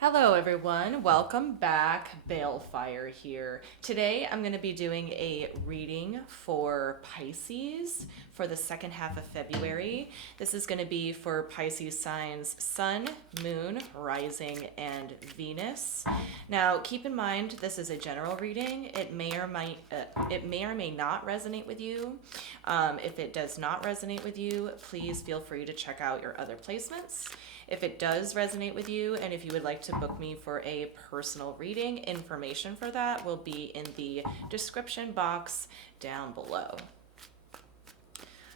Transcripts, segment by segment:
Hello everyone, welcome back. Balefire here. Today I'm going to be doing a reading for Pisces for the second half of February. This is going to be for Pisces signs Sun, Moon, Rising, and Venus. Now keep in mind this is a general reading. It may or may not resonate with you. If it does not resonate with you, please feel free to check out your other placements. If it does resonate with you and if you would like to book me for a personal reading, information for that will be in the description box down below.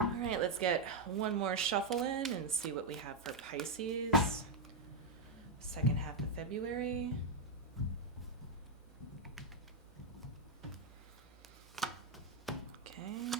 All right, let's get one more shuffle in and see what we have for Pisces. Second half of February. Okay.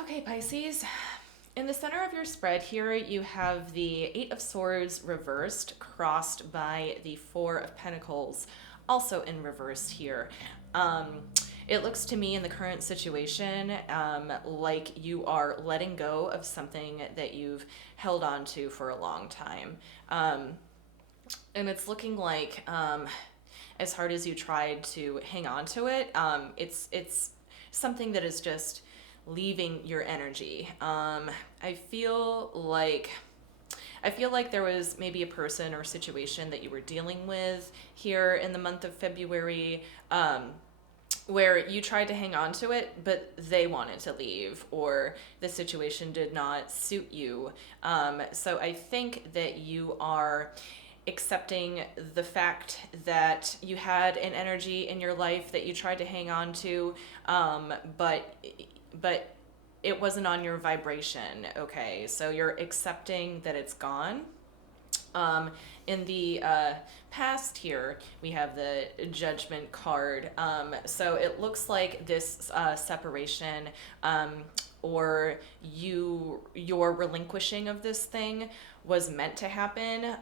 Okay, Pisces. In the center of your spread here, you have the Eight of Swords reversed, crossed by the Four of Pentacles, also in reverse here. It looks to me in the current situation like you are letting go of something that you've held on to for a long time. And it's looking like as hard as you tried to hang on to it, it's something that is just leaving your energy. I feel like there was maybe a person or situation that you were dealing with here in the month of February, where you tried to hang on to it, but they wanted to leave, or the situation did not suit you. So I think that you are accepting the fact that you had an energy in your life that you tried to hang on to, but it wasn't on your vibration. Okay, so you're accepting that it's gone. In the past here, we have the Judgment card. So it looks like this separation, or your relinquishing of this thing was meant to happen.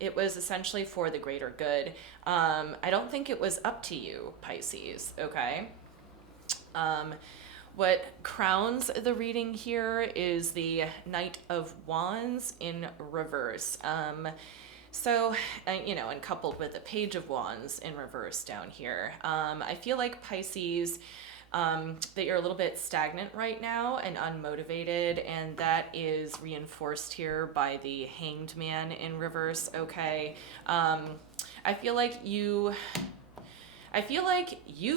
It was essentially for the greater good. I don't think it was up to you, Pisces, okay? What crowns the reading here is the Knight of Wands in reverse. And coupled with the Page of Wands in reverse down here. I feel like Pisces, that you're a little bit stagnant right now and unmotivated, and that is reinforced here by the Hanged Man in reverse, okay? I feel like you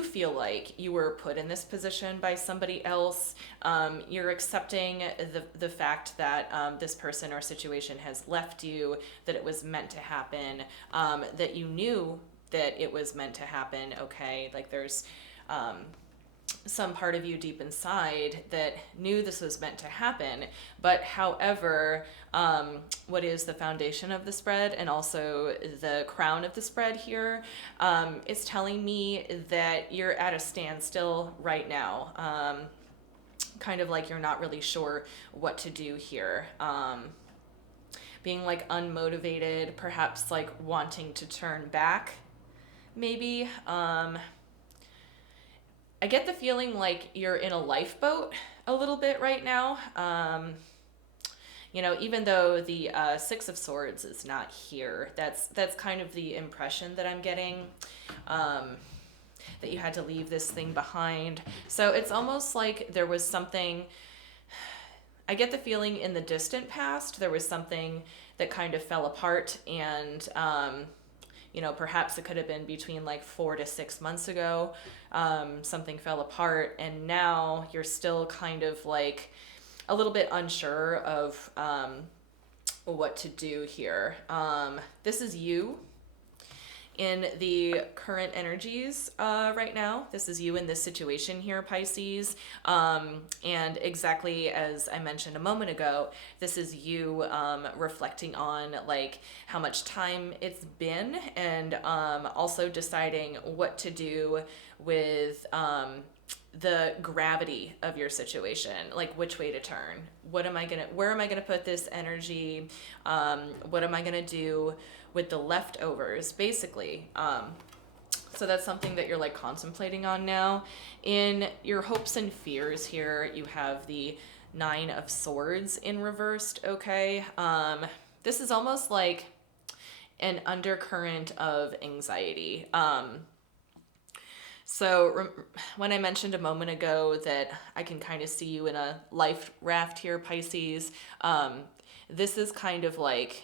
feel like you were put in this position by somebody else. You're accepting the fact that this person or situation has left you, that it was meant to happen, that you knew that it was meant to happen, okay? Like there's some part of you deep inside that knew this was meant to happen, but however, what is the foundation of the spread and also the crown of the spread here is telling me that you're at a standstill right now, kind of like you're not really sure what to do here, being like unmotivated, perhaps like wanting to turn back, maybe. I get the feeling like you're in a lifeboat a little bit right now. Even though the Six of Swords is not here, that's kind of the impression that I'm getting, that you had to leave this thing behind. So it's almost like there was something, I get the feeling in the distant past, there was something that kind of fell apart, and perhaps it could have been between like 4 to 6 months ago. Something fell apart, and now you're still kind of like a little bit unsure of what to do here. This is you in the current energies right now. This is you in this situation here, Pisces. And exactly as I mentioned a moment ago, this is you reflecting on like how much time it's been, and also deciding what to do with the gravity of your situation, like which way to turn. Where am I gonna put this energy? What am I gonna do with the leftovers, basically? So that's something that you're like contemplating on now. In your hopes and fears here, you have the Nine of Swords in reversed, okay? This is almost like an undercurrent of anxiety. When I mentioned a moment ago that I can kind of see you in a life raft here, Pisces, this is kind of like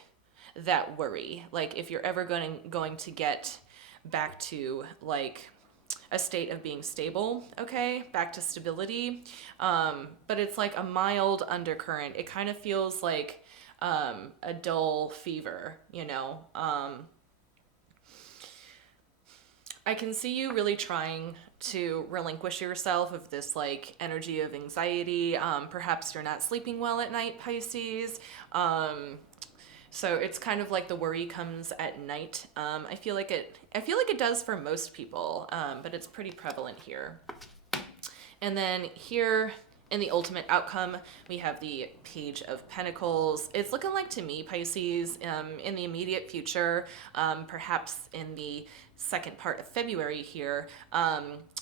that worry. Like if you're ever going to get back to like a state of being stable, okay? Back to stability. But it's like a mild undercurrent. It kind of feels like a dull fever, you know? I can see you really trying to relinquish yourself of this like energy of anxiety. Perhaps you're not sleeping well at night, Pisces. So it's kind of like the worry comes at night. I feel like it does for most people, but it's pretty prevalent here. And then here in the ultimate outcome, we have the Page of Pentacles. It's looking like to me, Pisces, in the immediate future, perhaps in the second part of February here,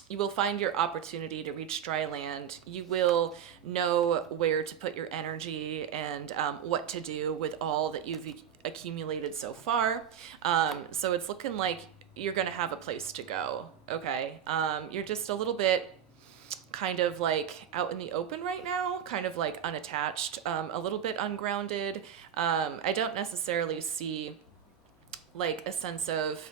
you will find your opportunity to reach dry land. You will know where to put your energy and what to do with all that you've accumulated so far. So it's looking like you're going to have a place to go, okay? You're just a little bit kind of like out in the open right now, kind of like unattached, a little bit ungrounded. I don't necessarily see like a sense of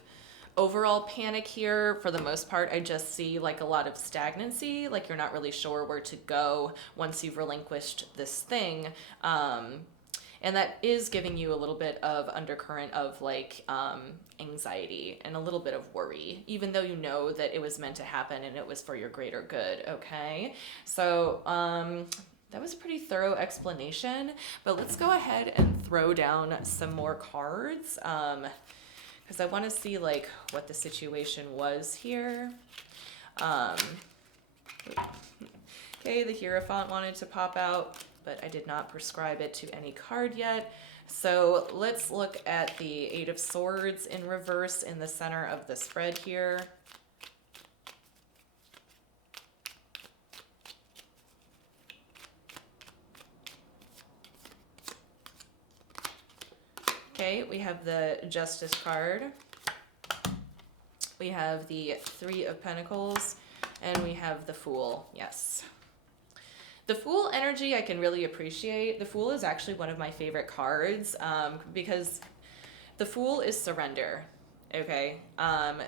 overall panic here. For the most part, I just see like a lot of stagnancy, like you're not really sure where to go once you've relinquished this thing. And that is giving you a little bit of undercurrent of like anxiety and a little bit of worry, even though you know that it was meant to happen and it was for your greater good, okay? So that was a pretty thorough explanation, but let's go ahead and throw down some more cards. Because I want to see like what the situation was here. Okay, the Hierophant wanted to pop out, but I did not prescribe it to any card yet. So let's look at the Eight of Swords in reverse in the center of the spread here. Okay, we have the Justice card. We have the Three of Pentacles, and we have the Fool. Yes. The Fool energy I can really appreciate. The Fool is actually one of my favorite cards because the Fool is surrender. Okay,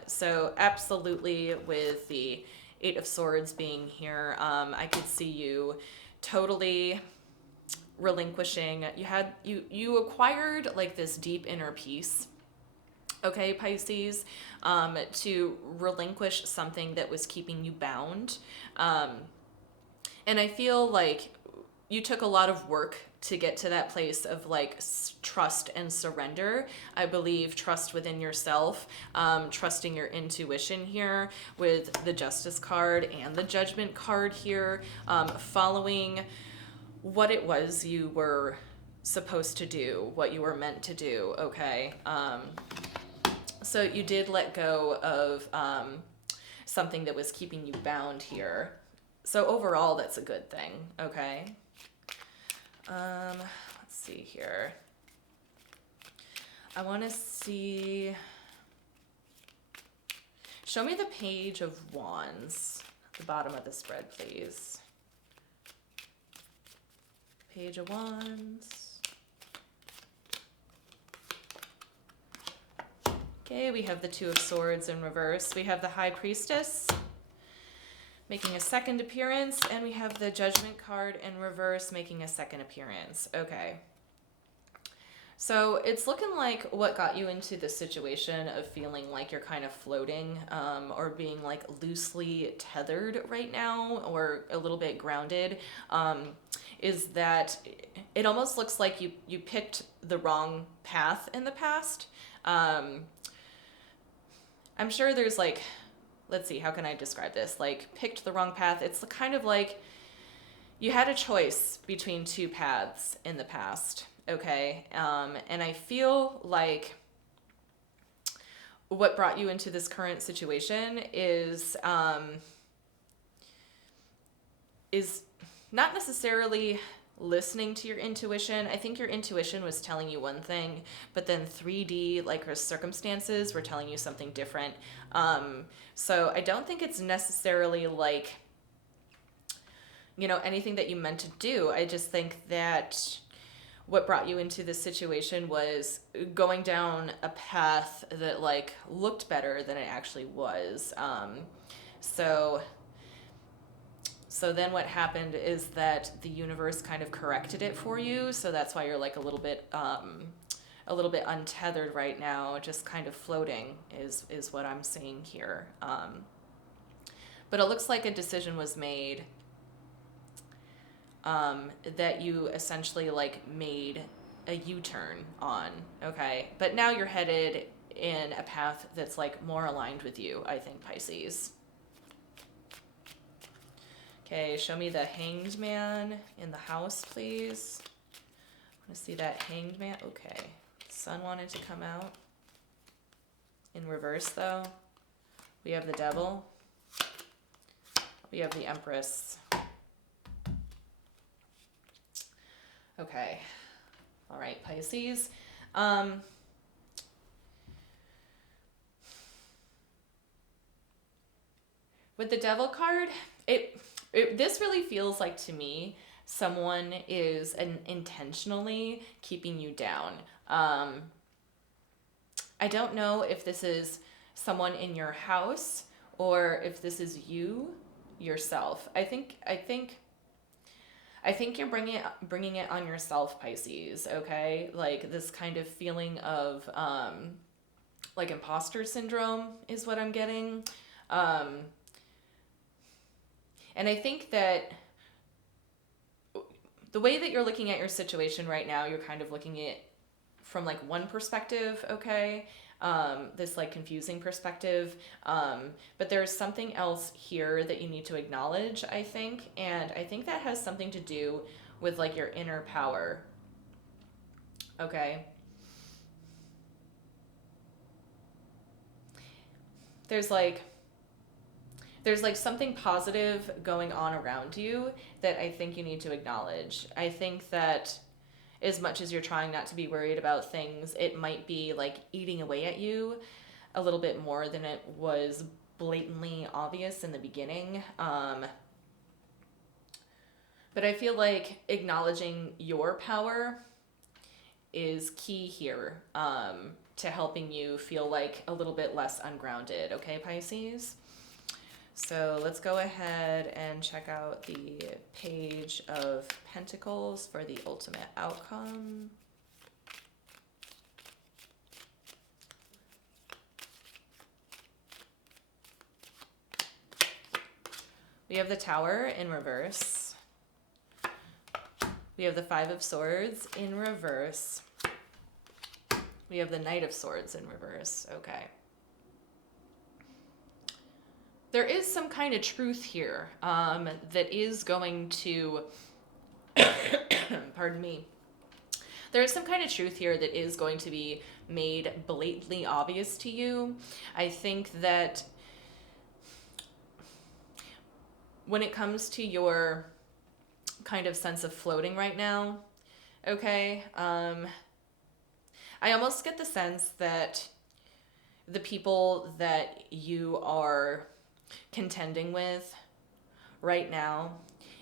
so absolutely with the Eight of Swords being here, I could see you totally relinquishing. You acquired like this deep inner peace, okay, Pisces, to relinquish something that was keeping you bound. And I feel like you took a lot of work to get to that place of like trust and surrender. I believe trust within yourself, trusting your intuition here with the Justice card and the Judgment card here, following what it was you were supposed to do, what you were meant to do, okay? So you did let go of something that was keeping you bound here. So overall, that's a good thing, okay? Let's see here. I want to see... Show me the Page of Wands at the bottom of the spread, please. Page of Wands. Okay, we have the Two of Swords in reverse. We have the High Priestess making a second appearance, and we have the Judgment card in reverse making a second appearance. Okay. So it's looking like what got you into the situation of feeling like you're kind of floating or being like loosely tethered right now or a little bit grounded is that it almost looks like you picked the wrong path in the past. I'm sure there's like let's see, how can I describe this? Like, picked the wrong path. It's kind of like you had a choice between two paths in the past, okay? And I feel like what brought you into this current situation is not necessarily listening to your intuition. I think your intuition was telling you one thing, but then 3D, like her circumstances, were telling you something different. So I don't think it's necessarily like, anything that you meant to do. I just think that what brought you into this situation was going down a path that like looked better than it actually was. So then what happened is that the universe kind of corrected it for you. So that's why you're like a little bit untethered right now, just kind of floating is what I'm seeing here. But it looks like a decision was made that you essentially like made a U-turn on, okay? But now you're headed in a path that's like more aligned with you, I think, Pisces. Okay, show me the Hanged Man in the house, please. I want to see that Hanged Man. Okay, Sun wanted to come out. In reverse, though, we have the Devil. We have the Empress. Okay. All right, Pisces. With the Devil card, this really feels like, to me, someone is intentionally keeping you down. I don't know if this is someone in your house or if this is you yourself. I think you're bringing it on yourself, Pisces, okay? Like this kind of feeling of like imposter syndrome is what I'm getting. And I think that the way that you're looking at your situation right now, you're kind of looking at it from like one perspective, okay? This like confusing perspective. But there's something else here that you need to acknowledge, I think. And I think that has something to do with like your inner power. Okay. There's like something positive going on around you that I think you need to acknowledge. I think that as much as you're trying not to be worried about things, it might be like eating away at you a little bit more than it was blatantly obvious in the beginning. But I feel like acknowledging your power is key here to helping you feel like a little bit less ungrounded. Okay, Pisces? So let's go ahead and check out the Page of Pentacles for the ultimate outcome. We have the Tower in reverse. We have the Five of Swords in reverse. We have the Knight of Swords in reverse. Okay. There is some kind of truth here that is going to, pardon me. There is some kind of truth here that is going to be made blatantly obvious to you. I think that when it comes to your kind of sense of floating right now, okay, I almost get the sense that the people that you are contending with right now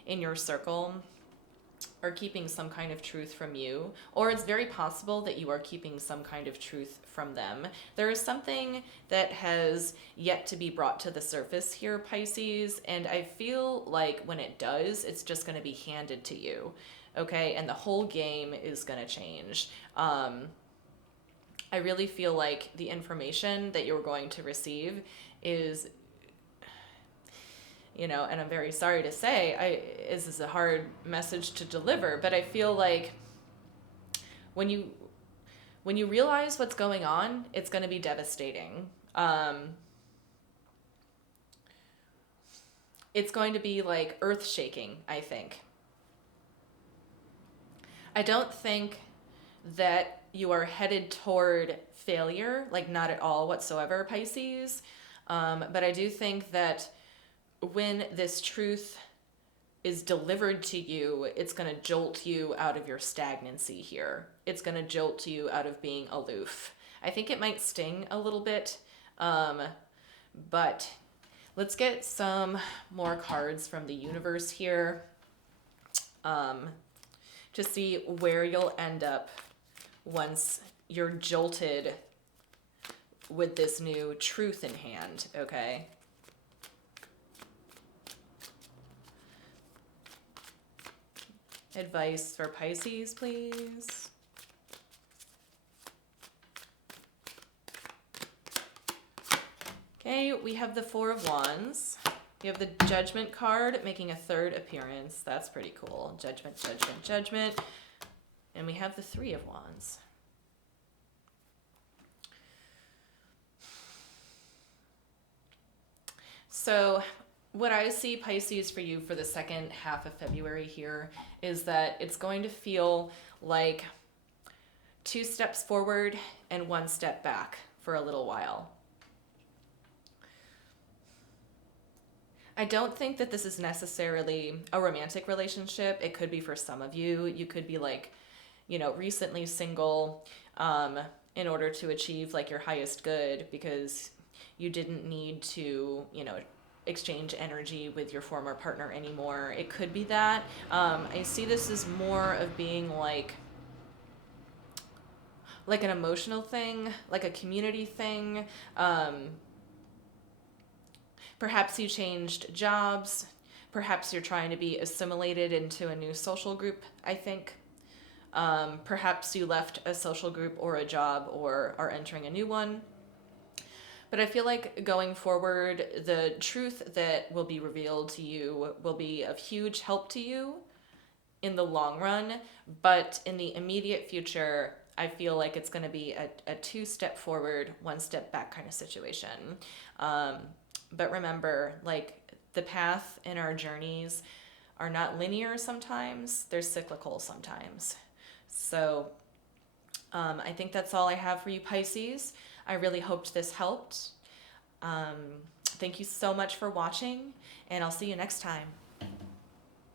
in your circle are keeping some kind of truth from you, or it's very possible that you are keeping some kind of truth from them. There is something that has yet to be brought to the surface here, Pisces, and I feel like when it does, it's just going to be handed to you, okay? And the whole game is going to change. I really feel like the information that you're going to receive is, and I'm very sorry to say, this is a hard message to deliver, but I feel like when you realize what's going on, it's going to be devastating. it's going to be like earth shaking, I think. I don't think that you are headed toward failure, like not at all whatsoever, Pisces. But I do think that when this truth is delivered to you, it's going to jolt you out of your stagnancy here. It's going to jolt you out of being aloof. I think it might sting a little bit, but let's get some more cards from the universe here to see where you'll end up once you're jolted with this new truth in hand, okay? Advice for Pisces, please. Okay, we have the Four of Wands. You have the Judgment card making a third appearance. That's pretty cool. Judgment, Judgment, Judgment. And we have the Three of Wands. So what I see, Pisces, for you for the second half of February here is that it's going to feel like 2 steps forward and 1 step back for a little while. I don't think that this is necessarily a romantic relationship. It could be for some of you. You could be like, recently single in order to achieve like your highest good because you didn't need to, exchange energy with your former partner anymore. It could be that. I see this as more of being like an emotional thing, like a community thing. Perhaps you changed jobs. Perhaps you're trying to be assimilated into a new social group, I think. Perhaps you left a social group or a job or are entering a new one. But I feel like going forward, the truth that will be revealed to you will be of huge help to you in the long run. But in the immediate future, I feel like it's going to be a 2 step forward, 1 step back kind of situation. But remember, like, the path in our journeys are not linear sometimes. They're cyclical sometimes. So I think that's all I have for you, Pisces. I really hoped this helped. Thank you so much for watching, and I'll see you next time.